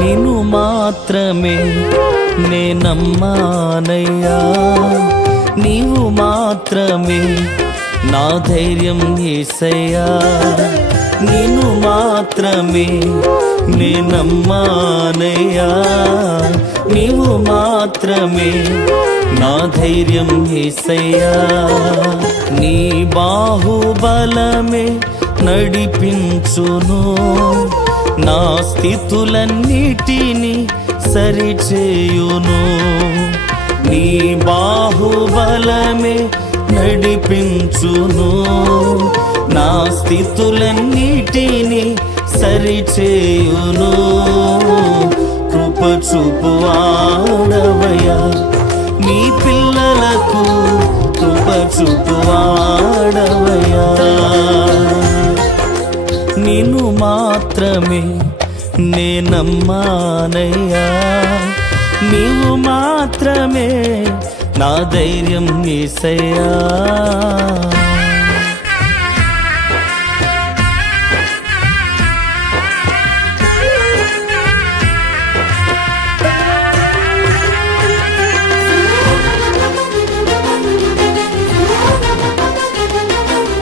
నిన్ను మాత్రమే నే నమ్మానయ్యా, నీవు మాత్రమే నా ధైర్యం యేసయ్యా, నిన్ను మాత్రమే నే నమ్మానయ్యా, నీవు మాత్రమే నా ధైర్యం యేసయ్యా. నీ బాహుబలమే నడిపించును, నా స్థితులన్నిటినీ సరిచేయును. నీ బాహుబలమే నడిపించును, నా స్థితులన్నిటినీ సరిచేయును. కృప చూపువాడవయ్యా, నీ పిల్లలకు కృప చూపువాడవయ్యా. నిన్ను మాత్రమే నే నమ్మానయ్యా, నీవు మాత్రమే నా ధైర్యం యేసయ్యా.